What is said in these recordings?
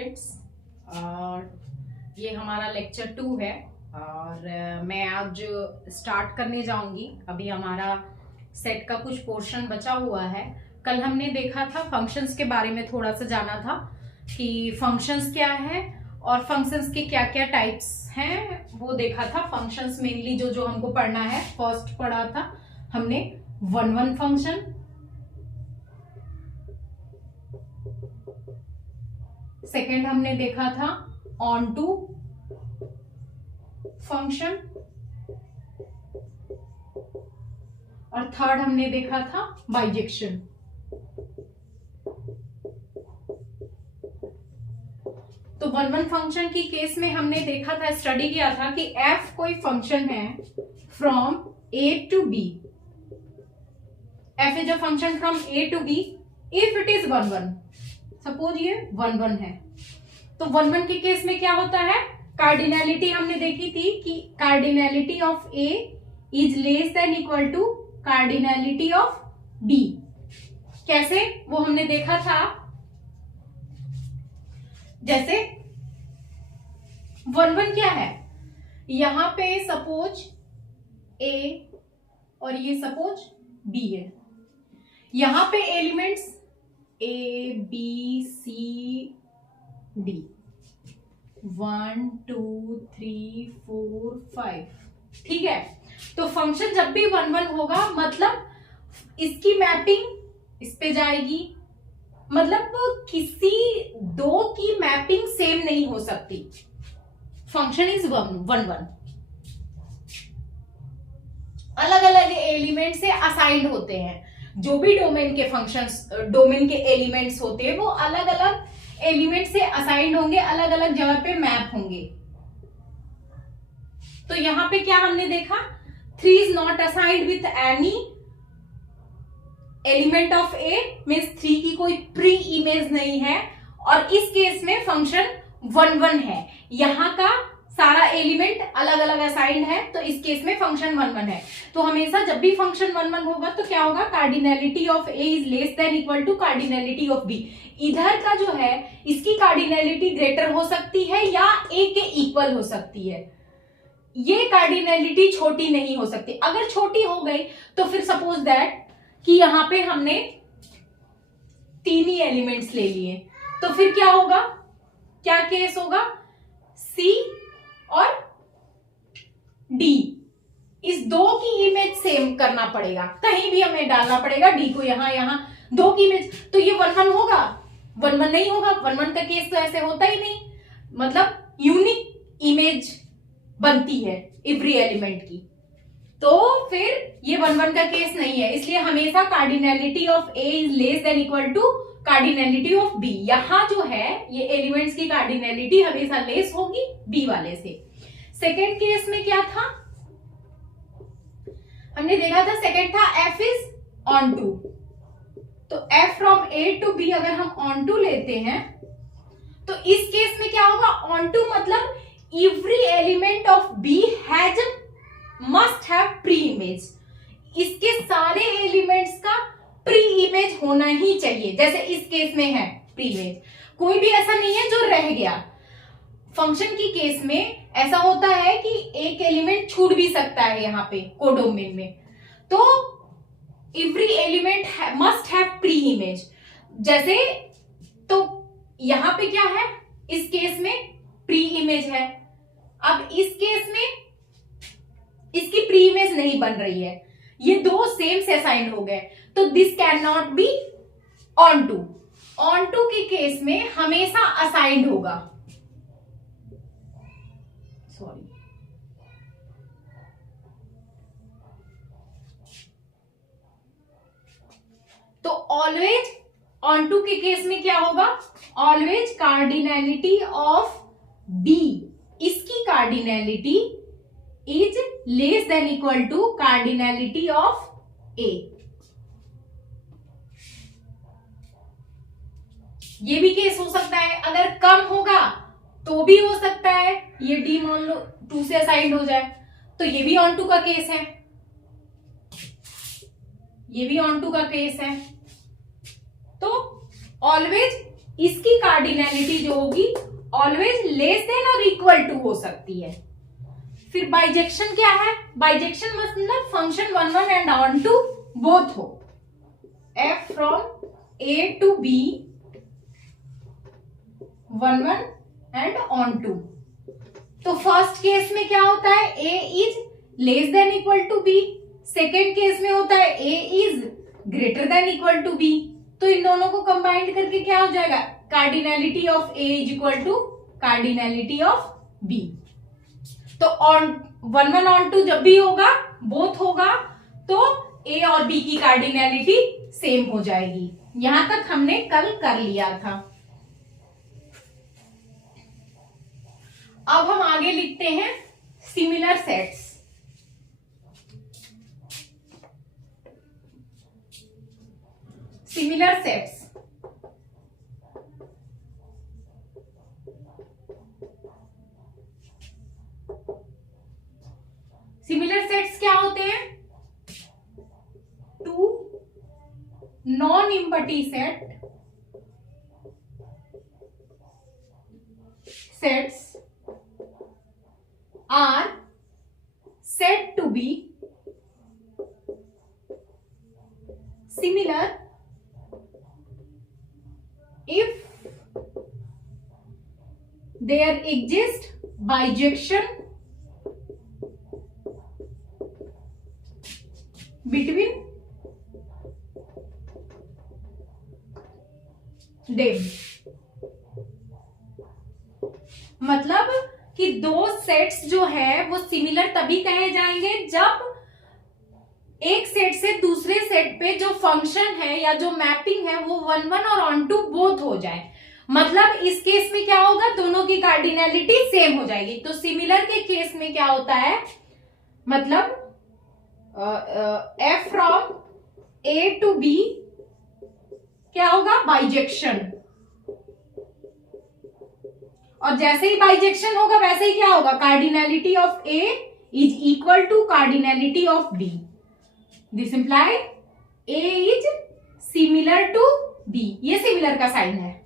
Students, और ये हमारा लेक्चर 2 है और मैं आज स्टार्ट करने जाऊंगी। अभी हमारा सेट का कुछ पोर्शन बचा हुआ है। कल हमने देखा था फंक्शंस के बारे में, थोड़ा सा जाना था कि फंक्शंस क्या है और फंक्शंस के क्या क्या टाइप्स हैं, वो देखा था। फंक्शंस मेनली जो हमको पढ़ना है, फर्स्ट पढ़ा था हमने वन फंक्शन, सेकेंड हमने देखा था ऑन टू फंक्शन, और थर्ड हमने देखा था बाइजेक्शन। तो वन फंक्शन की केस में हमने देखा था, स्टडी किया था कि f कोई फंक्शन है from a to b। f is a function from a to b if it is one. Suppose ये वन है, तो वन के केस में क्या होता है, कार्डिनैलिटी हमने देखी थी कि cardinality of a is less than equal to cardinality of b। कैसे, वो हमने देखा था। जैसे वन क्या है, यहां पे सपोज a और ये सपोज b है। यहां पे elements a b c d 1 2 3 4 5, ठीक है। तो फंक्शन जब भी वन होगा मतलब इसकी मैपिंग इस पे जाएगी, मतलब किसी दो की मैपिंग सेम नहीं हो सकती। फंक्शन इज वन अलग अलग एलिमेंट से असाइंड होते हैं। जो भी डोमेन के फंक्शंस, डोमेन के एलिमेंट्स होते हैं, वो अलग अलग एलिमेंट से असाइंड होंगे, अलग अलग जगह पे मैप होंगे। तो यहां पे क्या हमने देखा, 3 is not assigned with any element of a, means 3 की कोई प्री इमेज नहीं है, और इस केस में फंक्शन वन है। यहां का सारा एलिमेंट अलग अलग असाइंड है, तो इस केस में फंक्शन वन है। तो हमेशा जब भी फंक्शन वन होगा तो क्या होगा, cardinality of a is less than equal to cardinality of b। इधर का जो है इसकी कार्डिनैलिटी ग्रेटर हो सकती है या a के इक्वल हो सकती है। ये कार्डिनैलिटी छोटी नहीं हो सकती। अगर छोटी हो गई तो फिर सपोज दैट कि यहां पे हमने 3 ही एलिमेंट्स ले लिए, तो फिर क्या होगा, क्या केस होगा, C और D, इस दो की इमेज सेम करना पड़ेगा, कहीं भी हमें डालना पड़ेगा D को, यहां दो की इमेज। तो ये वन होगा, वन नहीं होगा। वन का केस तो ऐसे होता ही नहीं, मतलब यूनिक इमेज बनती है एवरी एलिमेंट की। तो फिर ये वन का केस नहीं है, इसलिए हमेशा cardinality of a is less than equal to cardinality of b। यहां जो है ये एलिमेंट्स की कार्डिनैलिटी हमेशा लेस होगी b वाले से। सेकेंड केस में क्या था, हमने देखा था, सेकेंड था f इज ऑन टू। तो f from a to b अगर हम ऑन टू लेते हैं तो इस केस में क्या होगा, ऑन टू मतलब every element of b has must have pre image. इसके सारे एलिमेंट्स का प्री इमेज होना ही चाहिए, जैसे इस केस में है प्री इमेज। कोई भी ऐसा नहीं है जो रह गया। फंक्शन की केस में ऐसा होता है कि एक एलिमेंट छूट भी सकता है यहाँ पे कोडोमेन में, तो every element must have pre image. जैसे तो यहां पे क्या है, इस केस में प्री इमेज है। अब इस केस में इसकी प्री इमेज नहीं बन रही है, ये दो सेम से असाइन हो गए, तो this can not be onto. Onto के केस में हमेशा असाइंड होगा, सॉरी, तो ऑलवेज ऑन टू के केस में क्या होगा, ऑलवेज कार्डिनैलिटी ऑफ b, इसकी cardinality is less than equal to cardinality of a। ये भी केस हो सकता है, अगर कम होगा तो भी हो सकता है ये d मान लो 2 से असाइंड हो जाए, तो ये भी ऑन टू का केस है, ये भी ऑन टू का केस है। तो ऑलवेज इसकी कार्डिनैलिटी जो होगी ऑलवेज लेस देन और इक्वल टू हो सकती है। फिर बाइजेक्शन क्या है? बाइजेक्शन मतलब function 1 1 and onto both हो, f from a to b 1 1 and onto. तो फर्स्ट केस में क्या होता है? a is less than equal to b। Second case में होता है a is greater than equal to b। तो इन दोनों को कंबाइंड करके क्या हो जाएगा? Cardinality of a is equal to cardinality of b। तो ऑन 1 1 ऑन 2 जब भी होगा, बोथ होगा, तो a और b की कार्डिनैलिटी सेम हो जाएगी। यहां तक हमने कल कर लिया था। अब हम आगे लिखते हैं similar sets. Similar sets similar sets क्या होते हैं? Two non empty sets are said to be similar if there exists bijection between them। मतलब कि दो सेट्स जो है वो सिमिलर तभी कहे जाएंगे जब एक सेट से दूसरे सेट पे जो फंक्शन है या जो मैपिंग है वो 1 1 और ऑन टू बोथ हो जाए। मतलब इस केस में क्या होगा? दोनों की कार्डिनैलिटी सेम हो जाएगी। तो सिमिलर के केस में क्या होता है? मतलब f from a to b क्या होगा? बाइजेक्शन। और जैसे ही बाइजेक्शन होगा वैसे ही क्या होगा? Cardinality of a is equal to cardinality of b। This imply a is similar to b। ये सिमिलर का साइन है।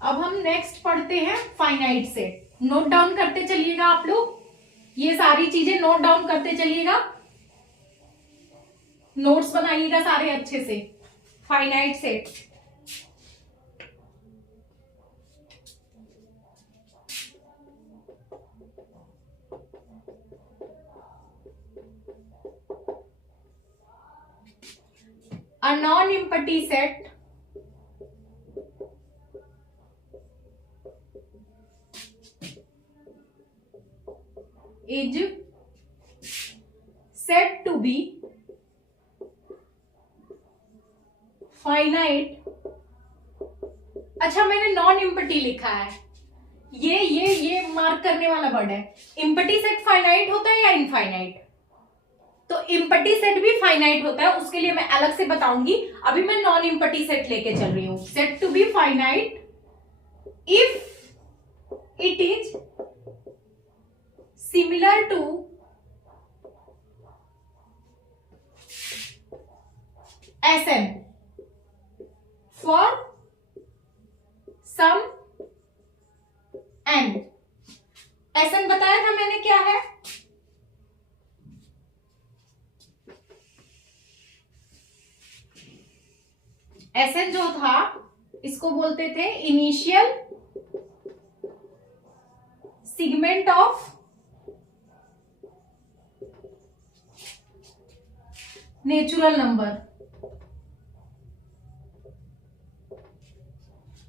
अब हम नेक्स्ट पढ़ते हैं फाइनाइट सेट। नोट डाउन करते चलिएगा आप लोग, ये सारी चीजें नोट डाउन करते चलिएगा, नोट्स बनाइएगा सारे अच्छे से। Finite set a non-empty set is said to be finite। अच्छा, मैंने नॉन इम्पटी लिखा है, ये मार्क करने वाला वर्ड है। इम्पटी सेट फाइनाइट होता है या इनफाइनाइट? तो इम्पटी सेट भी फाइनाइट होता है, उसके लिए मैं अलग से बताऊंगी। अभी मैं नॉन इम्पटी सेट लेके चल रही हूं। Set to be finite if it is similar to Sn for some n। Sn बताया था मैंने क्या है? Sn जो था इसको बोलते थे initial segment of natural number.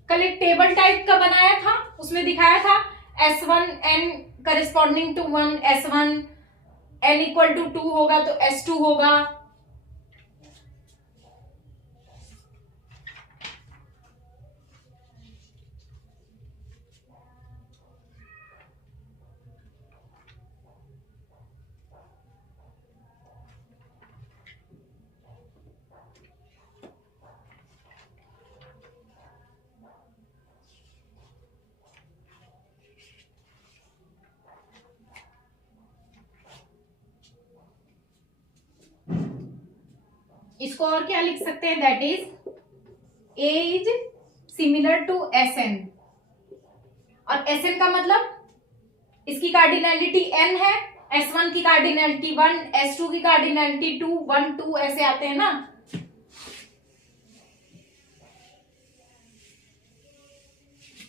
कल एक टेबल टाइप का बनाया था, उसमें दिखाया था S1 n corresponding to 1, S1 n equal to 2 होगा तो S2 होगा। इसको और क्या लिख सकते हैं, that is A is similar to S N. और एस एन का मतलब इसकी कार्डिनैलिटी एन है, S1 की कार्डिनैलिटी 1, S2 की कार्डिनैलिटी 2, 1 2 ऐसे आते हैं ना।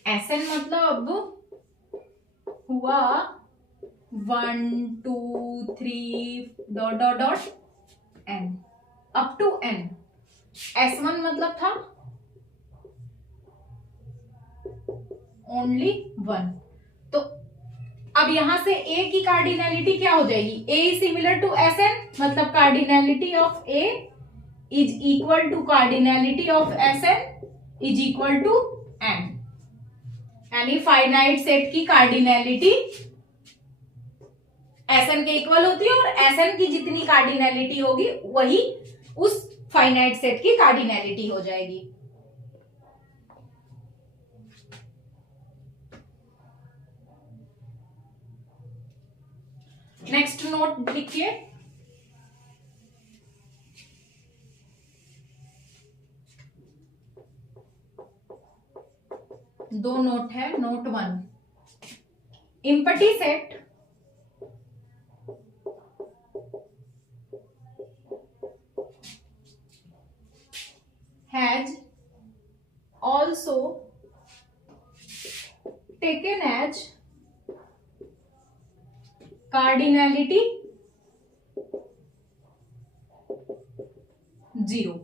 SN मतलब हुआ 1 2 3 dot dot dot n up to n। S1 मतलब था ओनली 1। तो अब यहां से A की कार्डिनैलिटी क्या हो जाएगी, A is similar to SN, मतलब cardinality of A is equal to cardinality of SN is equal to n। यानी फाइनाइट सेट की कार्डिनैलिटी SN के इक्वल होती है, और SN की जितनी कार्डिनैलिटी होगी वही उस फाइनाइट सेट की कार्डिनैलिटी हो जाएगी। नेक्स्ट नोट लिखिए, दो नोट है। Note 1, empty set has also taken as cardinality 0।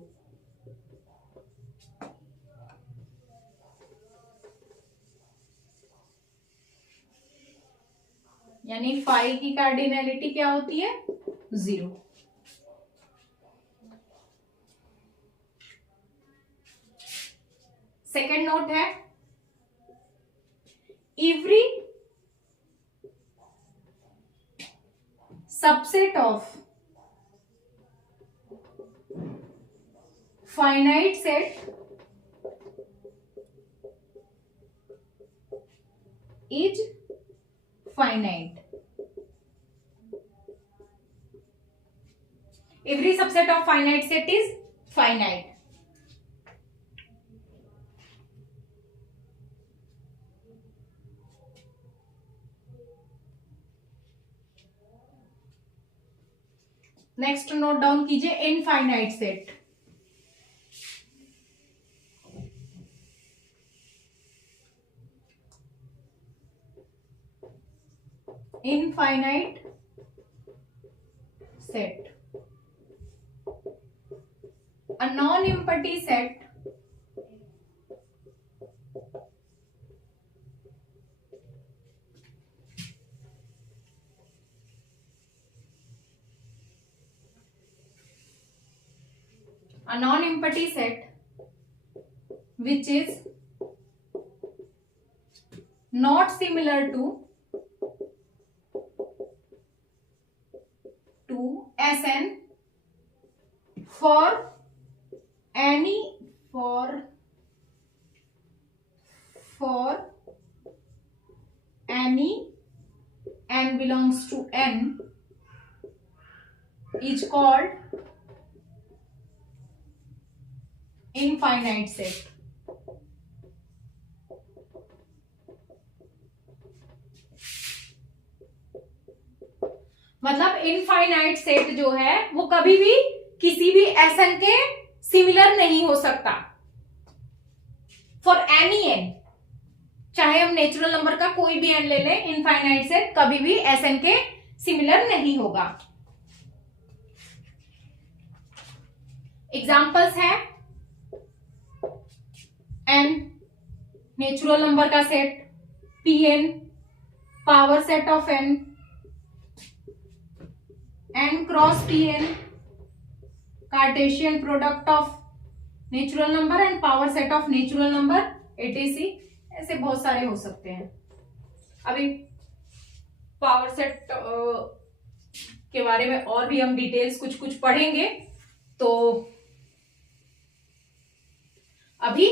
यानी फाइव की कार्डिनैलिटी क्या होती है, 0। सेकेंड नोट है, every subset of finite set is finite. Every subset of finite set is finite. Next note down कीजिए, infinite set. Infinite set, a non-empty set which is not similar to Sn for any n belongs to n is called infinite set। मतलब infinite set जो है वो कभी भी किसी भी Sn के सिमिलर नहीं हो सकता फॉर एनी n। चाहे हम नेचुरल नंबर का कोई भी n ले लें, इनफाइनाइट सेट कभी भी Sn के सिमिलर नहीं होगा। एग्जाम्पल्स है n नेचुरल नंबर का set, Pn power set of n, n cross Pn Cartesian product of natural number and power set of natural number etc। ऐसे बहुत सारे हो सकते हैं। अभी पावर सेट के बारे में और भी हम डिटेल्स कुछ कुछ पढ़ेंगे। तो अभी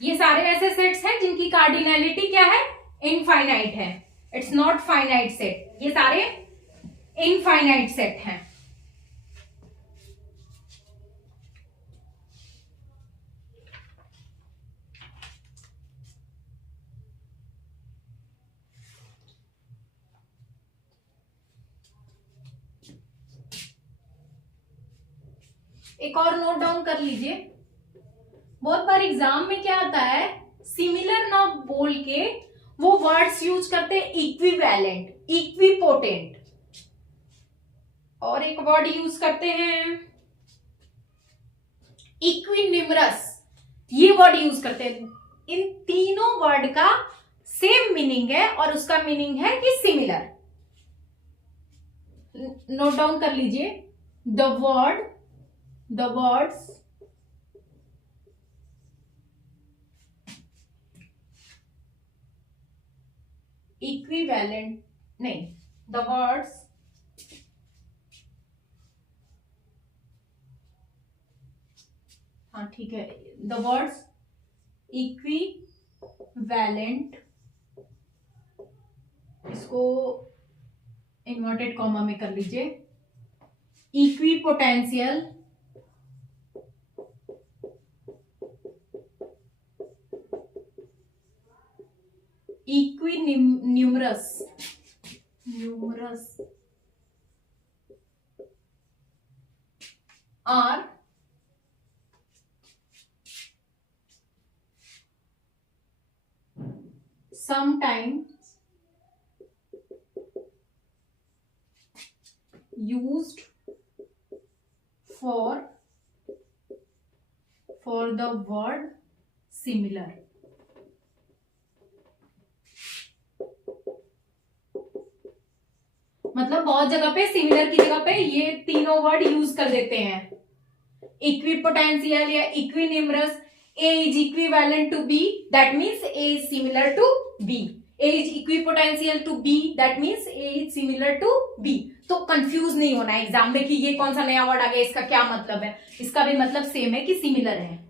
ये सारे ऐसे सेट्स हैं कार्डिनलिटी क्या है, इनफाइनाइट है, इट्स नॉट फाइनाइट सेट, ये सारे इनफाइनाइट सेट हैं। एक और नोट डाउन कर लीजिए, बहुत बार एग्जाम में क्या आता है, सिमिलर ना बोल के वो वर्ड्स यूज करते हैं इक्विवेलेंट, इक्विपोटेंट, और एक वर्ड यूज करते हैं इक्विनिमरस, ये वर्ड यूज करते हैं। इन तीनों वर्ड का सेम मीनिंग है और उसका मीनिंग है कि सिमिलर। नोट डाउन कर लीजिए, the words equivalent, नहीं, the words हाँ ठीक है, the words equivalent, इसको इन्वर्टेड कॉमा में कर लीजिए, equipotential, equinumous, are sometimes used for the word similar। मतलब बहुत जगह पे सिमिलर की जगह पे ये तीनों वर्ड यूज कर देते हैं, इक्विपोटेंशियल या इक्विनिमरस, A is equivalent to B, that means A is similar to B, A is equipotential to B, that means A is similar to B। तो कंफ्यूज नहीं होना है एग्जाम में कि ये कौन सा नया वर्ड आ गया, इसका क्या मतलब है, इसका भी मतलब सेम है कि सिमिलर है।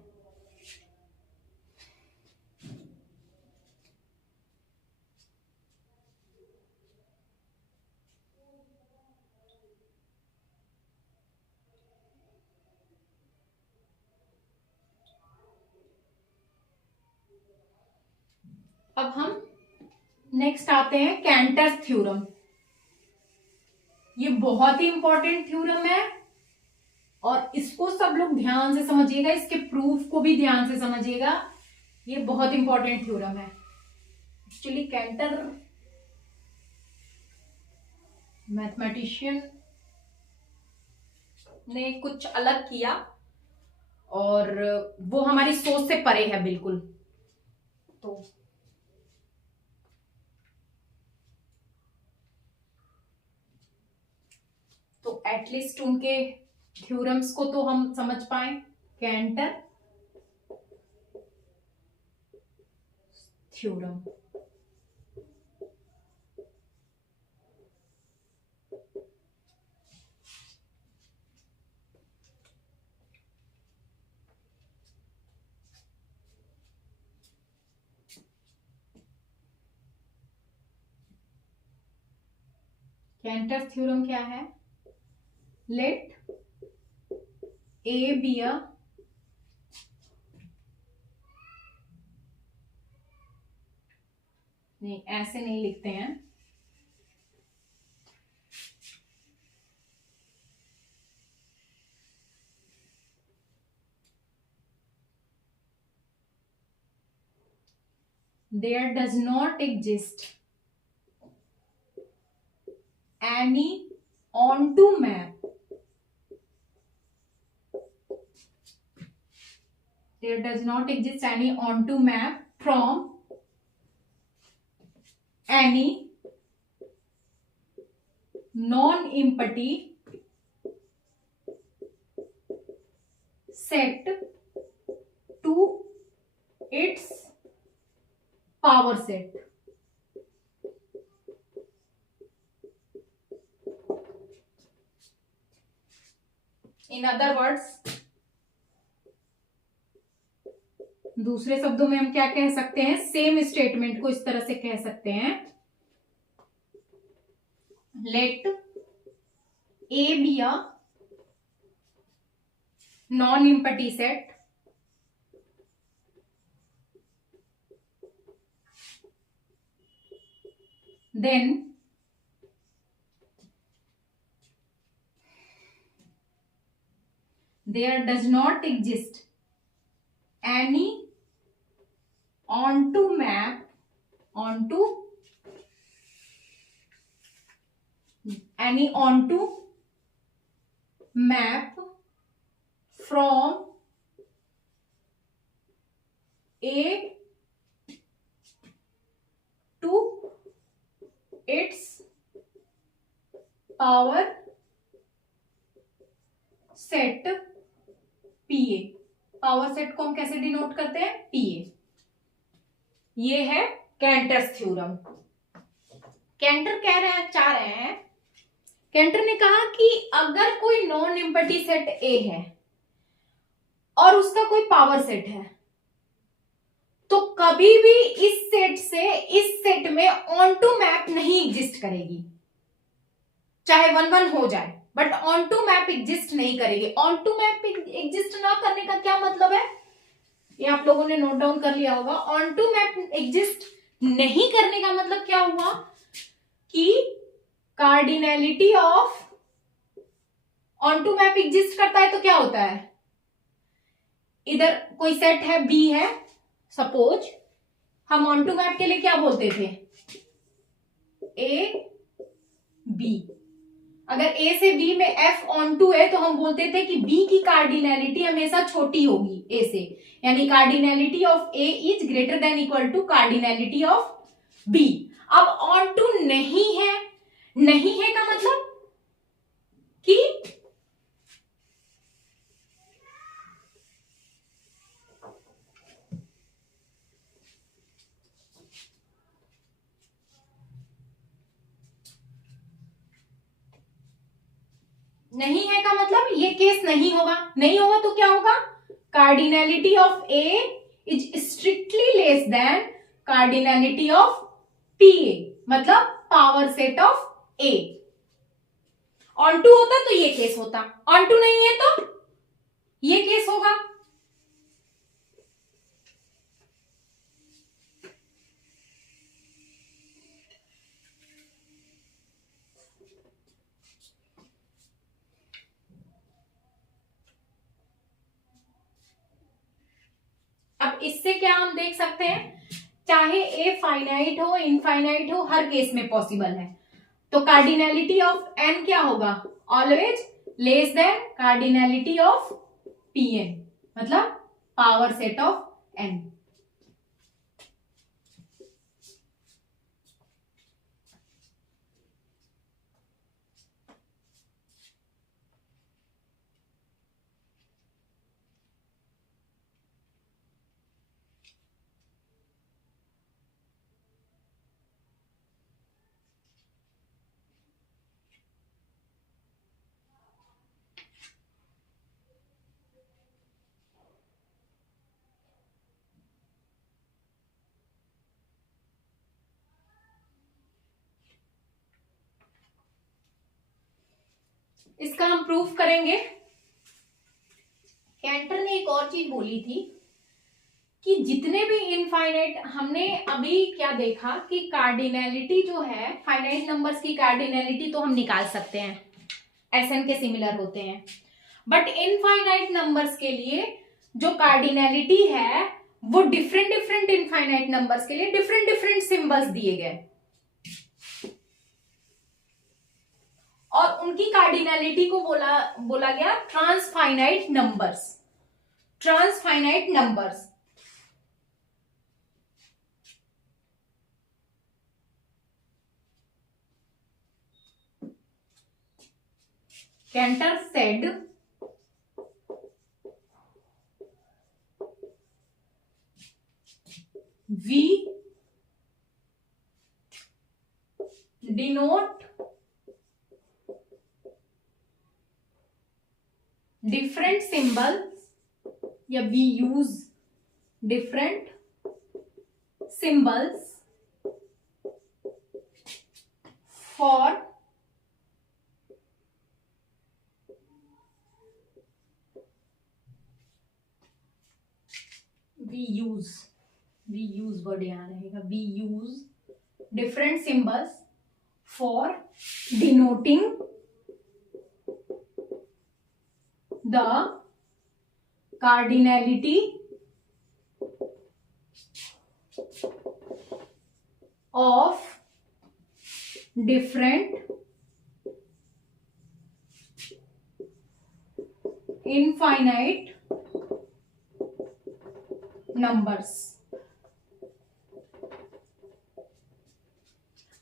अब हम नेक्स्ट आते हैं कैंटर्स थ्योरम। ये बहुत ही इंपॉर्टेंट थ्योरम है और इसको सब लोग ध्यान से समझिएगा, इसके प्रूफ को भी ध्यान से समझिएगा, ये बहुत इंपॉर्टेंट थ्योरम है। एक्चुअली कैंटर मैथमेटिशियन ने कुछ अलग किया और वो हमारी सोच से परे है बिल्कुल, तो एटलीस्ट उनके थ्योरम्स को तो हम समझ पाए। कैंटर थ्योरम, कैंटर थ्योरम क्या है, लेट ए बी अ नहीं, ऐसे नहीं लिखते हैं, there does not exist any onto map, there does not exist any onto map from any non-empty set to its power set। In other words, दूसरे शब्दों में हम क्या कह सकते हैं, सेम स्टेटमेंट को इस तरह से कह सकते हैं, let A be a non empty set then there does not exist any onto map from A to its power set PA. Power set को हम कैसे डिनोट करते हैं, पीए। ये है कैंटर्स थ्योरम। कैंटर चाह रहे हैं, कैंटर ने कहा कि अगर कोई नॉन एम्प्टी सेट ए है और उसका कोई पावर सेट है, तो कभी भी इस सेट से इस सेट में ऑन टू मैप नहीं एग्जिस्ट करेगी, चाहे 1-1 हो जाए, but onto map exist नहीं करेगी। ऑन टू मैप एग्जिस्ट ना करने का क्या मतलब है, ये आप लोगों ने नोट डाउन कर लिया होगा। ऑन टू मैप एग्जिस्ट नहीं करने का मतलब क्या हुआ कि cardinality of onto map exist करता है तो क्या होता है, इधर कोई सेट है बी है, सपोज हम ऑन टू मैप के लिए क्या बोलते थे, ए बी। अगर ए से बी में एफ ऑन टू है तो हम बोलते थे कि बी की कार्डिनैलिटी हमेशा छोटी होगी ए से, यानी cardinality of A is greater than equal to cardinality of B. अब ऑन टू नहीं है का मतलब कि नहीं है का मतलब ये केस नहीं होगा तो क्या होगा, cardinality of A is strictly less than cardinality of P A, मतलब power set of A. Onto होता तो ये केस होता, ऑन टू नहीं है तो ये केस होगा। अब इससे क्या हम देख सकते हैं, चाहे ए फाइनाइट हो इनफाइनाइट हो, हर केस में पॉसिबल है। तो कार्डिनैलिटी ऑफ एन क्या होगा, always less than cardinality of PN, मतलब पावर सेट ऑफ एन। इसका हम प्रूफ करेंगे। कैंटर ने एक और चीज बोली थी कि जितने भी इनफाइनाइट, हमने अभी क्या देखा कि कार्डिनैलिटी जो है, फाइनाइट नंबर्स की कार्डिनैलिटी तो हम निकाल सकते हैं, एसएन के सिमिलर होते हैं, बट इनफाइनाइट नंबर्स के लिए जो कार्डिनैलिटी है वो डिफरेंट इनफाइनाइट नंबर्स के लिए डिफरेंट सिंबल्स दिए गए, और उनकी कार्डिनैलिटी को बोला गया transfinite numbers. Cantor said we denote different symbols, या we use different symbols for we use word यहाँ रहेगा, we use different symbols for denoting the cardinality of different infinite numbers।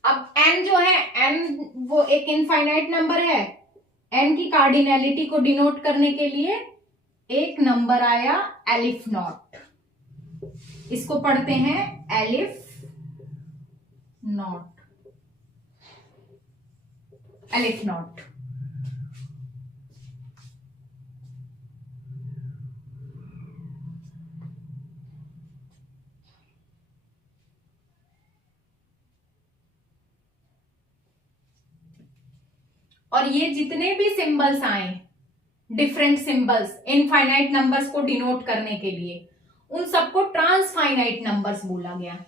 अब n जो है, n वो एक इनफाइनाइट नंबर है, n की कार्डिनैलिटी को डिनोट करने के लिए एक नंबर आया एलिफ नॉट, इसको पढ़ते हैं एलिफ नॉट, एलिफ नॉट। और ये जितने भी सिंबल्स आए, डिफरेंट सिंबल्स इनफाइनाइट नंबर्स को डिनोट करने के लिए, उन सबको ट्रांसफाइनाइट नंबर्स बोला गया।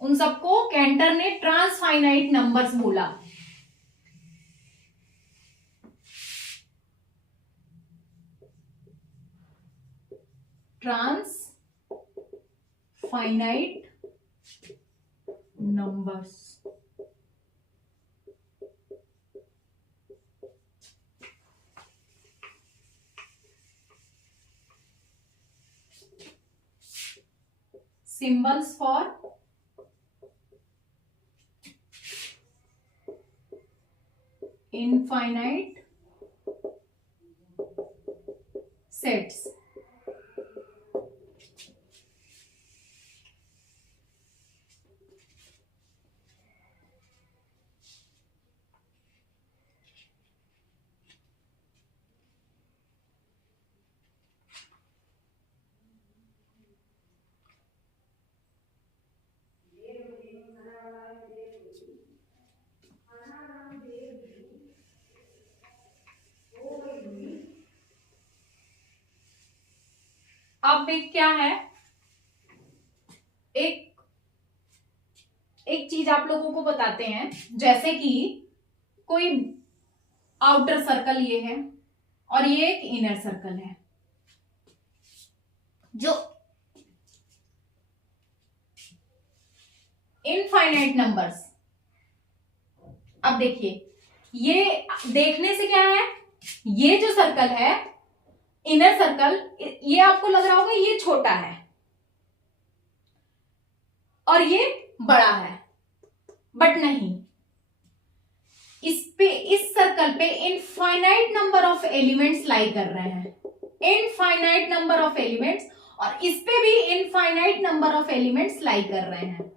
उन सबको कैंटर ने ट्रांसफाइनाइट नंबर्स बोला। Transfinite numbers. Symbols for infinite sets। अब एक क्या है, एक चीज आप लोगों को बताते हैं, जैसे कि कोई आउटर सर्कल ये है और ये एक इनर सर्कल है, जो इनफाइनाइट नंबर्स। अब देखिए, ये देखने से क्या है, ये जो सर्कल है इनर सर्कल, ये आपको लग रहा होगा ये छोटा है और ये बड़ा है, बट नहीं, इस सर्कल पे इनफाइनाइट नंबर ऑफ एलिमेंट्स लाई कर रहे हैं, इनफाइनाइट नंबर ऑफ एलिमेंट्स, और इस पे भी इनफाइनाइट नंबर ऑफ एलिमेंट्स लाई कर रहे हैं।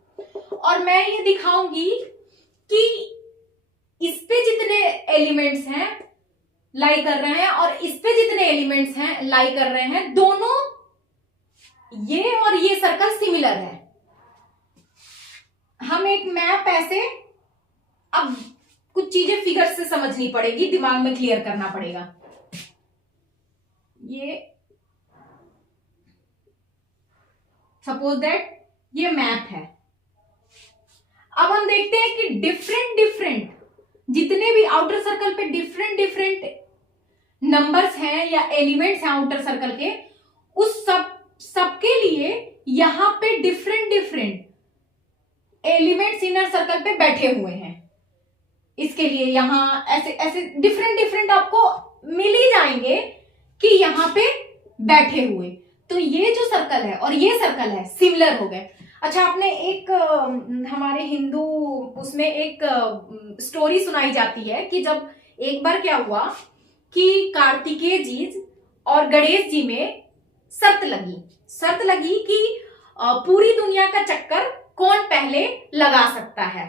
और मैं ये दिखाऊंगी कि इस पे जितने एलिमेंट्स हैं लाई कर रहे हैं और इस पे जितने एलिमेंट्स हैं लाई कर रहे हैं, दोनों ये और ये सर्कल सिमिलर है। हम एक मैप ऐसे, अब कुछ चीजें फिगर से समझनी पड़ेगी, दिमाग में क्लियर करना पड़ेगा। ये सपोज दैट ये मैप है। अब हम देखते हैं कि डिफरेंट जितने भी आउटर सर्कल पे डिफरेंट नंबर्स हैं या एलिमेंट्स हैं आउटर सर्कल के, उस सबके लिए यहां पे डिफरेंट एलिमेंट्स इनर सर्कल पे बैठे हुए हैं। इसके लिए यहां ऐसे डिफरेंट आपको मिल ही जाएंगे कि यहां पे बैठे हुए। तो ये जो सर्कल है और ये सर्कल है सिमिलर हो गए। अच्छा, आपने एक हमारे हिंदू उसमें एक स्टोरी सुनाई जाती है कि जब एक बार क्या हुआ कि कार्तिकेय जी और गणेश जी में शर्त लगी कि पूरी दुनिया का चक्कर कौन पहले लगा सकता है।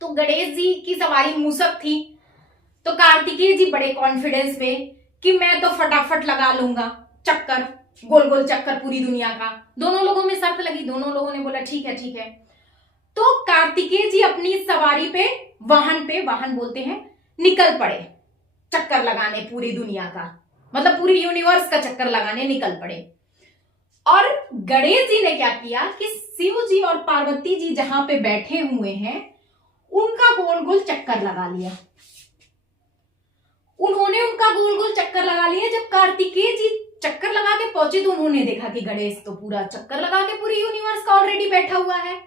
तो गणेश जी की सवारी मूसक थी, तो कार्तिकेय जी बड़े कॉन्फिडेंस में कि मैं तो फटाफट लगा लूंगा चक्कर। गोल गोल चक्कर पूरी दुनिया का। दोनों लोगों में शर्त लगी, दोनों लोगों ने बोला ठीक है ठीक है। तो कार्तिकेय जी अपनी सवारी पे, वाहन बोलते हैं, निकल पड़े चक्कर लगाने पूरी दुनिया का, मतलब पूरी यूनिवर्स का चक्कर लगाने निकल पड़े। और गणेश जी ने क्या किया कि शिव जी और पार्वती जी जहां पे बैठे हुए हैं उनका गोल गोल चक्कर लगा लिया। उन्होंने उनका गोल गोल चक्कर लगा लिया। जब कार्तिकेय जी चक्कर लगा के पहुंचे तो उन्होंने देखा कि गणेश तो पूरा चक्कर लगा के पूरी यूनिवर्स का ऑलरेडी बैठा हुआ है।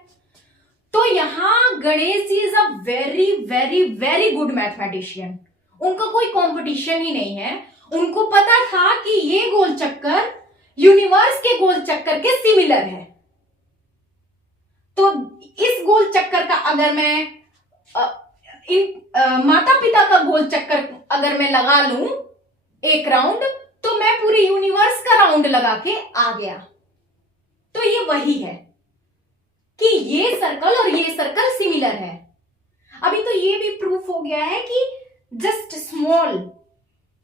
तो यहां Ganesh ji is a very very very good mathematician. उनका कोई कंपटीशन ही नहीं है। उनको पता था कि ये गोल चक्कर यूनिवर्स के गोल चक्कर के सिमिलर है। तो इस गोल चक्कर का अगर मैं माता पिता का गोल चक्कर अगर मैं लगा लूं एक राउंड, तो मैं पूरी यूनिवर्स का राउंड लगा के आ गया। तो ये वही है कि ये सर्कल और ये सर्कल सिमिलर है। अभी तो ये भी प्रूफ हो गया है कि जस्ट स्मॉल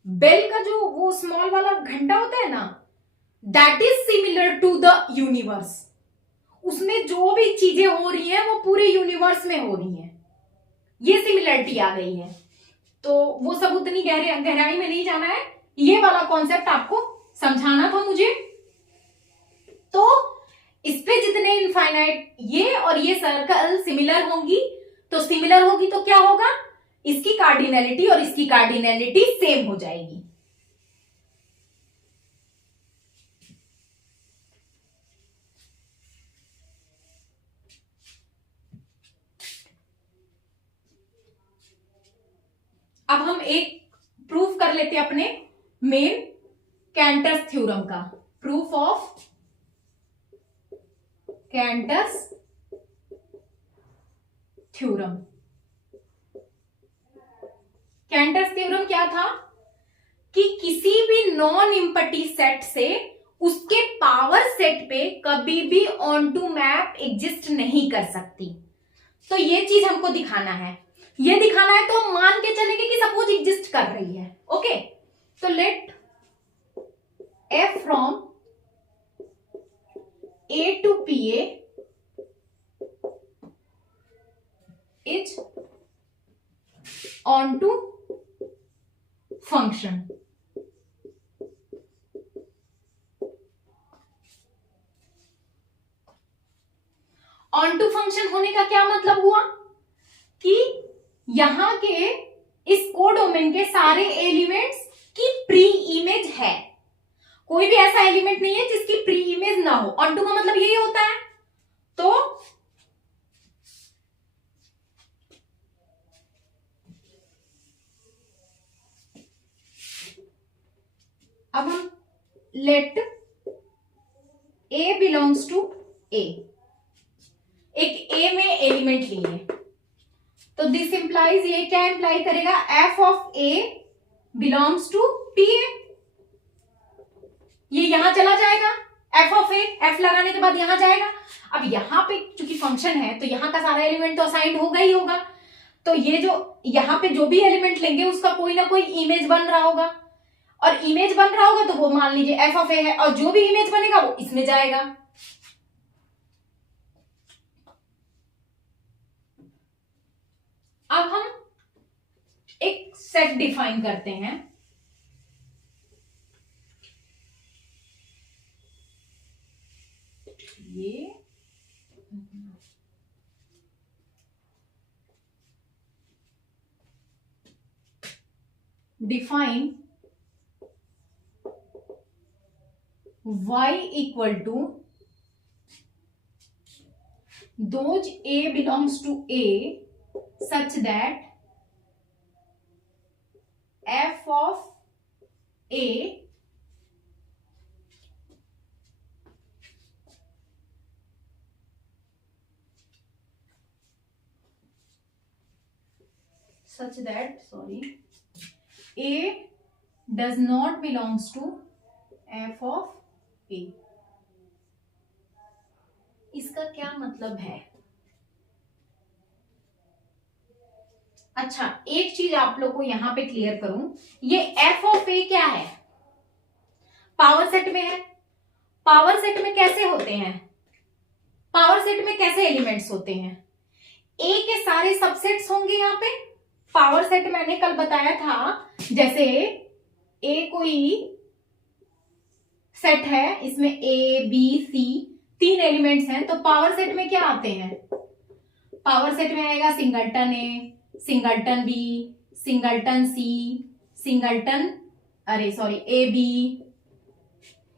बेल का जो वो स्मॉल वाला घंटा होता है ना, that is similar to the universe. उसमें जो भी चीजें हो रही हैं वो पूरे यूनिवर्स में हो रही हैं। ये सिमिलरिटी आ गई है। तो वो सब उतनी गहराई में नहीं जाना है, ये वाला कॉन्सेप्ट आपको समझाना था मुझे। तो इस पे जितने इनफाइनाइट ये और ये सर्कल सिमिलर होंगी, तो सिमिलर होगी तो क्या होगा, इसकी कार्डिनैलिटी और इसकी कार्डिनैलिटी सेम हो जाएगी। अब हम एक प्रूफ कर लेते हैं अपने मेन कैंटर्स थ्योरम का। Proof of Cantor's theorem. Cantor's theorem क्या था कि किसी भी नॉन इम्पटी सेट से उसके पावर सेट पे कभी भी ऑन टू मैप एग्जिस्ट नहीं कर सकती। तो ये चीज हमको दिखाना है। ये दिखाना है तो हम मान के चलेंगे कि सपोज एग्जिस्ट कर रही है। ओके, तो let F from A to P A is onto function. Onto function होने का क्या मतलब हुआ कि यहां के इस कोडोमेन के सारे एलिमेंट्स की प्री इमेज है। कोई भी ऐसा एलिमेंट नहीं है जिसकी प्री इमेज ना हो। ऑन टू का मतलब यही होता है। तो अब हम लेट ए बिलोंग्स टू ए, एक ए में एलिमेंट लिए, तो दिस इंप्लाइज, ये क्या इंप्लाई करेगा, F of A belongs to P A. ये यहां चला जाएगा, एफ ऑफ ए, एफ लगाने के बाद यहां जाएगा। अब यहां पे चूंकि फंक्शन है तो यहां का सारा एलिमेंट तो असाइंड होगा ही होगा। तो ये जो यहां पे जो भी एलिमेंट लेंगे उसका कोई ना कोई इमेज बन रहा होगा, और इमेज बन रहा होगा तो वो मान लीजिए एफ ऑफ ए है, और जो भी इमेज बनेगा वो इसमें जाएगा। अब हम एक सेट डिफाइन करते हैं। ये define y equal to those a belongs to a such that f of a such that a does not belongs to f of a। इसका क्या मतलब है? अच्छा, एक चीज आप लोग को यहां पे क्लियर करूं, ये एफ ऑफ ए क्या है, पावर सेट में है। पावर सेट में कैसे होते हैं, पावर सेट में कैसे एलिमेंट्स होते हैं, ए के सारे सबसेट्स होंगे यहाँ पे। पावर सेट मैंने कल बताया था, जैसे ए कोई सेट है, इसमें ए बी सी 3 एलिमेंट्स हैं, तो पावर सेट में क्या आते हैं, पावर सेट में आएगा singleton A, singleton B, singleton C, singleton A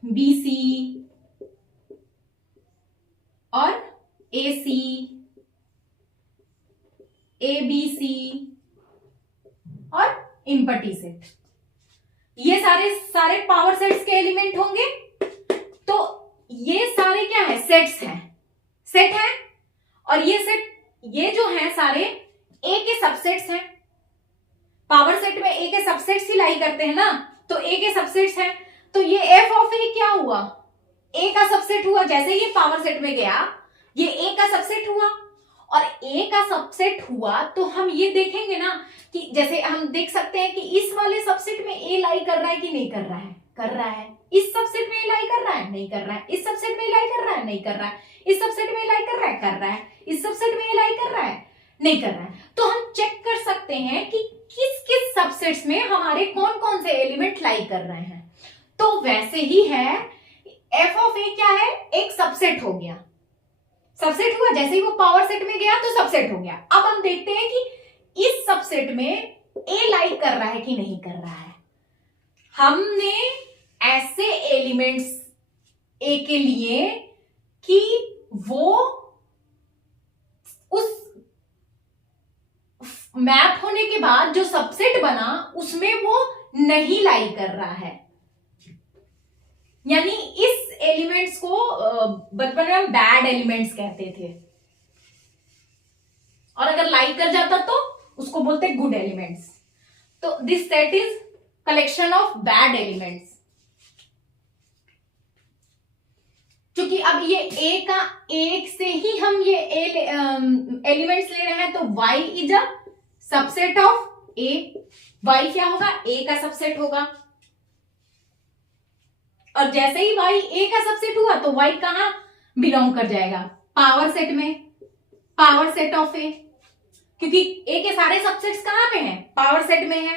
B C और A C, A B C और इम्पटी सेट। ये सारे पावर सेट्स के एलिमेंट होंगे। तो ये सारे क्या है, सेट्स हैं, सेट है। और ये सेट, ये जो है सारे ए के सबसेट्स हैं। पावर सेट में ए के सबसेट्स ही लाई करते हैं ना, तो ए के सबसेट्स हैं। तो ये एफ ऑफ ए क्या हुआ, ए का सबसेट हुआ। जैसे ये पावर सेट में गया, ये ए का सबसेट हुआ, और ए का सबसेट हुआ तो हम ये देखेंगे ना कि जैसे हम देख सकते हैं कि इस वाले सबसेट में ए लाई कर रहा है कि नहीं कर रहा है, कर रहा है। इस सबसेट में ए लाई कर रहा है, नहीं कर रहा है। इस सबसेट में ए लाई कर रहा है, नहीं कर रहा है। इस सबसेट में ए लाई कर रहा है, कर रहा है। इस सबसेट में ए लाई कर रहा है, नहीं कर रहा है। तो हम चेक कर सकते हैं कि किस किस सबसेट्स में हमारे कौन कौन से एलिमेंट लाई कर रहे हैं। तो वैसे ही है, एफ ऑफ ए क्या है, एक सबसेट हो गया, सबसेट हुआ। जैसे ही वो पावर सेट में गया तो सबसेट हो गया। अब हम देखते हैं कि इस सबसेट में ए लाई कर रहा है कि नहीं कर रहा है। हमने ऐसे एलिमेंट्स ए के लिए कि वो उस मैप होने के बाद जो सबसेट बना उसमें वो नहीं लाई कर रहा है। यानी इस एलिमेंट्स को बचपन में हम बैड एलिमेंट्स कहते थे, और अगर लाई कर जाता तो उसको बोलते गुड एलिमेंट्स। तो this set is collection of bad elements. क्योंकि अब ये ए का एक से ही हम ये एलिमेंट्स ले रहे हैं, तो y is a subset of A. y क्या होगा, ए का सबसेट होगा। और जैसे ही y ए का सबसेट हुआ तो y कहां बिलोंग कर जाएगा, पावर सेट में, पावर सेट ऑफ ए। क्योंकि ए के सारे सबसेट्स कहां पे हैं, पावर सेट में है।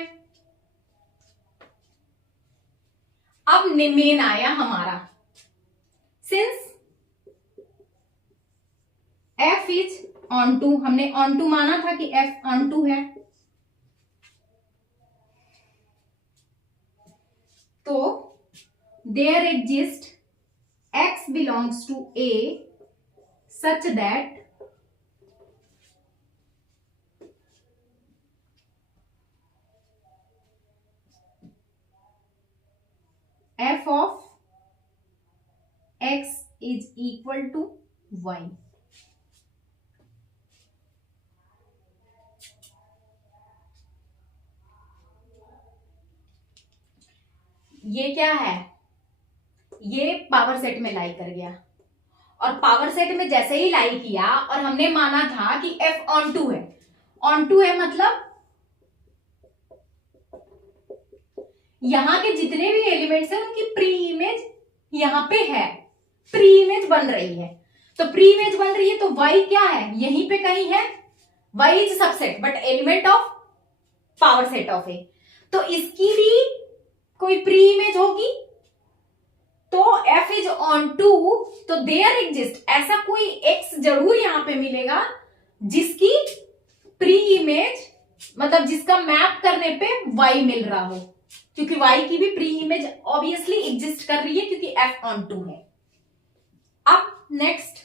अब मेन आया हमारा, since f is onto, हमने ऑन टू माना था कि f ऑन टू है, तो there exists x belongs to A such that f of x is equal to y। ये क्या है, ये पावर सेट में लाई कर गया। और पावर सेट में जैसे ही लाई किया और हमने माना था कि f ऑन टू है, ऑन टू है मतलब यहां के जितने भी एलिमेंट्स हैं उनकी प्री इमेज यहां पे है, प्री इमेज बन रही है। तो प्री इमेज बन रही है तो y क्या है, यहीं पे कहीं है। y is subset but element of power set of A, तो इसकी भी कोई प्री इमेज होगी। तो f इज ऑन टू, तो देयर एग्जिस्ट, ऐसा कोई x जरूर यहां पे मिलेगा जिसकी प्री इमेज, मतलब जिसका मैप करने पे y मिल रहा हो, क्योंकि y की भी प्री इमेज ऑब्वियसली एग्जिस्ट कर रही है क्योंकि f ऑन टू है। अब next,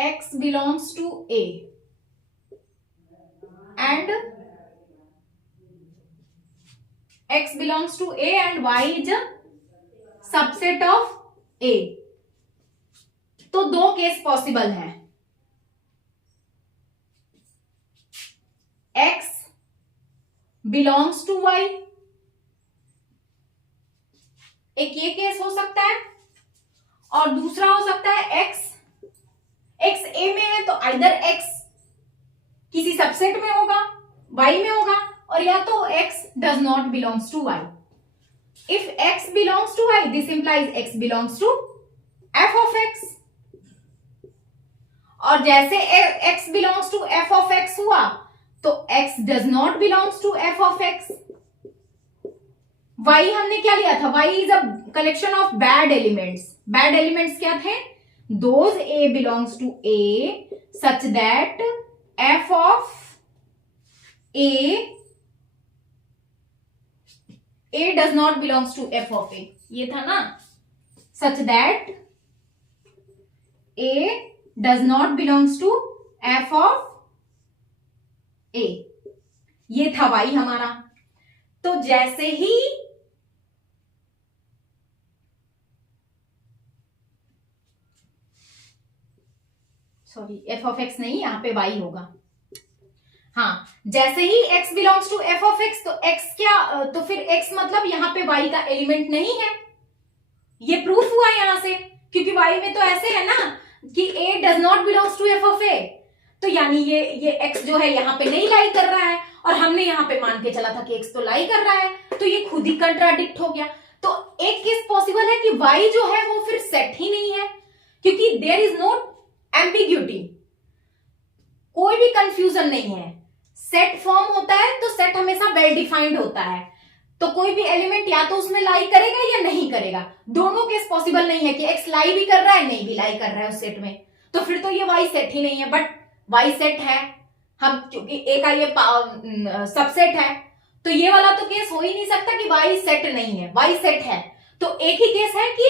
x belongs to A and x belongs to A and y is a subset of A। तो दो केस पॉसिबल हैं, x belongs to y एक ये केस हो सकता है और दूसरा हो सकता है x ए में है तो आइदर x किसी सबसेट में होगा, y में होगा, और या तो x does not belongs to y. If x belongs to y, this implies x belongs to f of x. और जैसे x belongs to f of x हुआ तो x does not belongs to f of x. y हमने क्या लिया था? y is a collection of bad elements. Bad elements क्या थे? Those a belongs to a such that f of a does not belongs to f of a. ये था ना? Such that a does not belongs to f of a. ये था y हमारा. तो जैसे ही सॉरी f ऑफ x नहीं, यहां पे y होगा. हाँ, जैसे ही x belongs to f of x तो x क्या, तो फिर x मतलब यहाँ पे y का एलिमेंट नहीं है. ये प्रूफ हुआ यहां से, क्योंकि y में तो ऐसे है ना कि a does not belongs to f of a. तो यानी ये x जो है यहाँ पे नहीं लाई कर रहा है, और हमने यहाँ पे मान के चला था कि x तो लाई कर रहा है, तो ये खुद ही कंट्राडिक्ट हो गया. तो एक केस पॉसिबल है कि y जो है वो फिर सेट ही नहीं है, क्योंकि देयर इज नो एम्बिग्यूटी, कोई भी कंफ्यूजन नहीं है. सेट फॉर्म होता है तो सेट हमेशा वेल डिफाइंड होता है, तो कोई भी एलिमेंट या तो उसमें लाई करेगा या नहीं करेगा. दोनों केस पॉसिबल नहीं है कि x लाई भी कर रहा है, नहीं भी लाई कर रहा है उस सेट में, तो फिर तो ये y सेट ही नहीं है. बट y सेट है, हम क्योंकि a का ये सबसेट है, तो ये वाला तो केस हो ही नहीं सकता कि y सेट नहीं है. y सेट है, तो एक ही केस है कि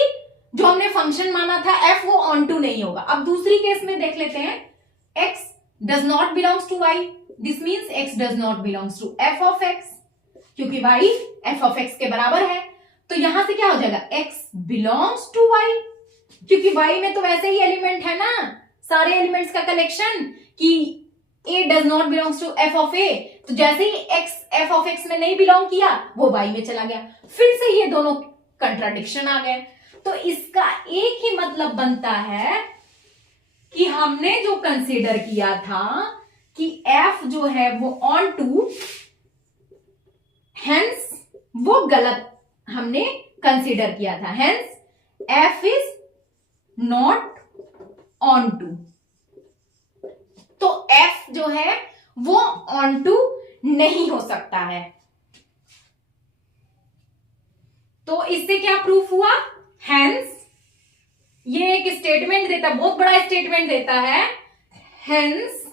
जो हमने फंक्शन माना था f वो ऑन टू नहीं होगा. अब दूसरी केस में देख लेते हैं. x does not belongs to y. This means x does not belongs to f of x, क्योंकि y f of x के बराबर है. तो यहां से क्या हो जाएगा? x belongs to y, क्योंकि y में तो वैसे ही एलिमेंट है ना, सारे एलिमेंट्स का कलेक्शन, कि a does not belongs to f of a. तो जैसे ही x f of x में नहीं बिलोंग किया, वो y में चला गया. फिर से ये दोनों कंट्राडिक्शन आ गए. तो इसका एक ही मतलब बनता है कि हमने जो कंसीडर किया था कि f जो है वो ऑन टू, हेंस वो गलत हमने कंसीडर किया था. Hence f is not onto. तो f जो है वो ऑन टू नहीं हो सकता है. तो इससे क्या प्रूफ हुआ? हेंस ये एक स्टेटमेंट देता, बहुत बड़ा स्टेटमेंट देता है. हेंस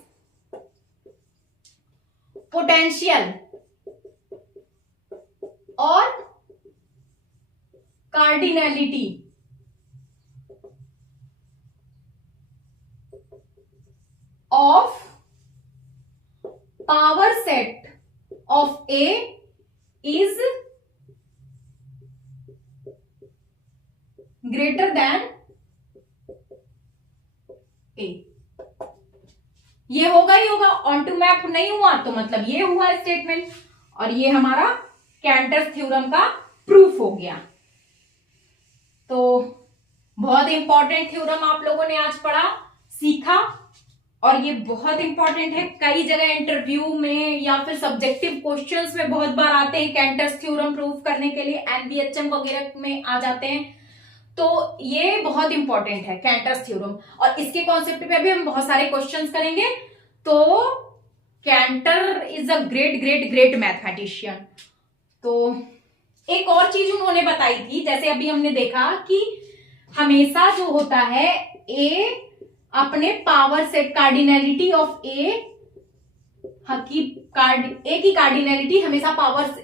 पोटेंशियल और cardinality of power set of A is greater then A. ये होगा ही होगा. ऑन टू मैप नहीं हुआ तो मतलब ये हुआ स्टेटमेंट, और ये हमारा कैंटर्स थ्योरम का प्रूफ हो गया. तो बहुत इंपॉर्टेंट थ्योरम आप लोगों ने आज पढ़ा, सीखा, और ये बहुत इंपॉर्टेंट है. कई जगह इंटरव्यू में या फिर सब्जेक्टिव क्वेश्चंस में बहुत बार आते हैं कैंटर्स थ्योरम प्रूफ करने के लिए, NVHM वगैरह में आ जाते हैं. तो ये बहुत इंपॉर्टेंट है कैंटर्स थ्योरम, और इसके कॉन्सेप्ट पे भी हम बहुत सारे क्वेश्चंस करेंगे. तो Cantor is a great great great mathematician. तो एक और चीज उन्होंने बताई थी, जैसे अभी हमने देखा कि हमेशा जो होता है A अपने power set, cardinality of A की कार्डिनैलिटी हमेशा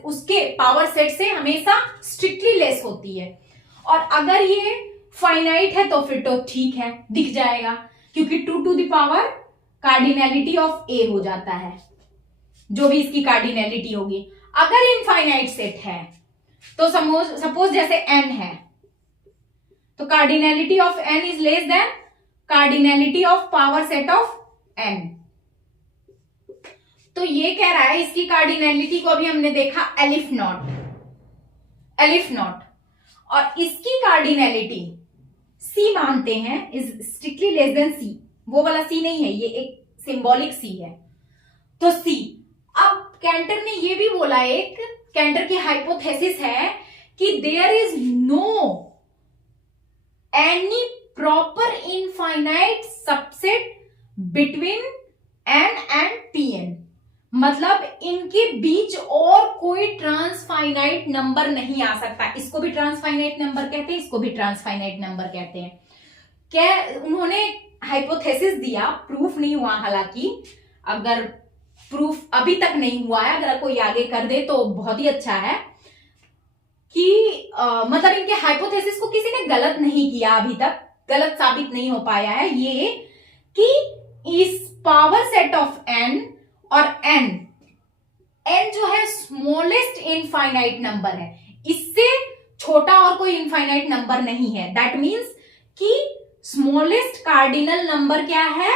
उसके पावर सेट से हमेशा स्ट्रिक्टली लेस होती है. और अगर ये फाइनाइट है तो फिर तो ठीक है, दिख जाएगा, क्योंकि 2 to the power cardinality of A हो जाता है, जो भी इसकी कार्डिनैलिटी होगी. अगर इनफाइनाइट सेट है तो सपोज जैसे n है, तो cardinality of n is less than cardinality of power set of n. तो ये कह रहा है, इसकी कार्डिनैलिटी को अभी हमने देखा एलिफ नॉट, और इसकी कार्डिनैलिटी सी मानते हैं, इज स्ट्रिक्टली लेस देन सी, वो वाला सी नहीं है, ये एक सिंबॉलिक सी है, तो सी। अब कैंटर ने ये भी बोला, एक कैंटर की हाइपोथेसिस है कि there is no any proper infinite subset between N and P, मतलब इनके बीच और कोई ट्रांसफाइनाइट नंबर नहीं आ सकता। इसको भी ट्रांसफाइनाइट नंबर कहते हैं, इसको भी ट्रांसफाइनाइट नंबर कहते हैं। क्या उन्होंने हाइपोथेसिस दिया, प्रूफ नहीं हुआ, हालांकि अगर प्रूफ अभी तक नहीं हुआ है, अगर कोई आगे कर दे तो बहुत ही अच्छा है, कि मतलब इनके हाइपोथेसिस को किसी ने गलत नहीं किया, अभी तक गलत साबित नहीं हो पाया है ये, कि इस पावर सेट ऑफ एन और एन जो है स्मॉलेस्ट इनफाइनाइट नंबर है, इससे छोटा और कोई इनफाइनाइट नंबर नहीं है। दैट मीन्स कि स्मॉलेस्ट कार्डिनल नंबर क्या है,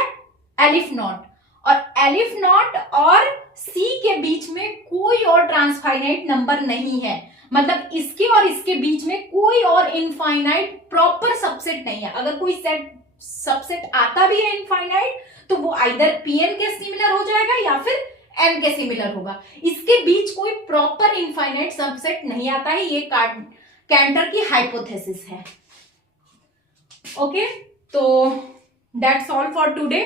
एलिफ नॉट, और एलिफ नॉट और सी के बीच में कोई और ट्रांसफाइनाइट नंबर नहीं है, मतलब इसके और इसके बीच में कोई और इनफाइनाइट प्रॉपर सबसेट नहीं है। अगर कोई सेट सबसेट आता भी है इनफाइनाइट, तो वो आइदर पीएन के सिमिलर हो जाएगा या फिर एन के सिमिलर होगा, इसके बीच कोई प्रॉपर इनफाइनाइट सबसेट नहीं आता है। ये कैंटर की हाइपोथेसिस है। ओके, तो दैट्स ऑल फॉर टुडे,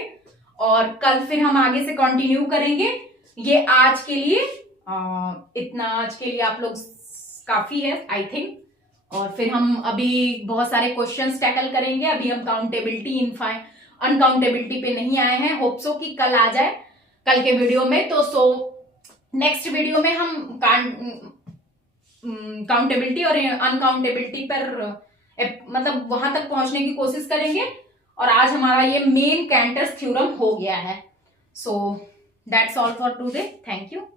और कल फिर हम आगे से कंटिन्यू करेंगे। ये आज के लिए इतना, आज के लिए आप लोग काफी है आई थिंक, और फिर हम अभी बहुत सारे क्वेश्चंस टैकल करेंगे। अभी हम काउंटेबिलिटी अनकाउंटेबिलिटी पे नहीं आए हैं, होप सो कि कल आ जाए, कल के वीडियो में। तो नेक्स्ट वीडियो में हम काउंटेबिलिटी और अनकाउंटेबिलिटी पर मतलब वहां तक पहुंचने की कोशिश करेंगे, और आज हमारा ये मेन कैंटर्स थ्योरम हो गया है। So that's all for today, thank you.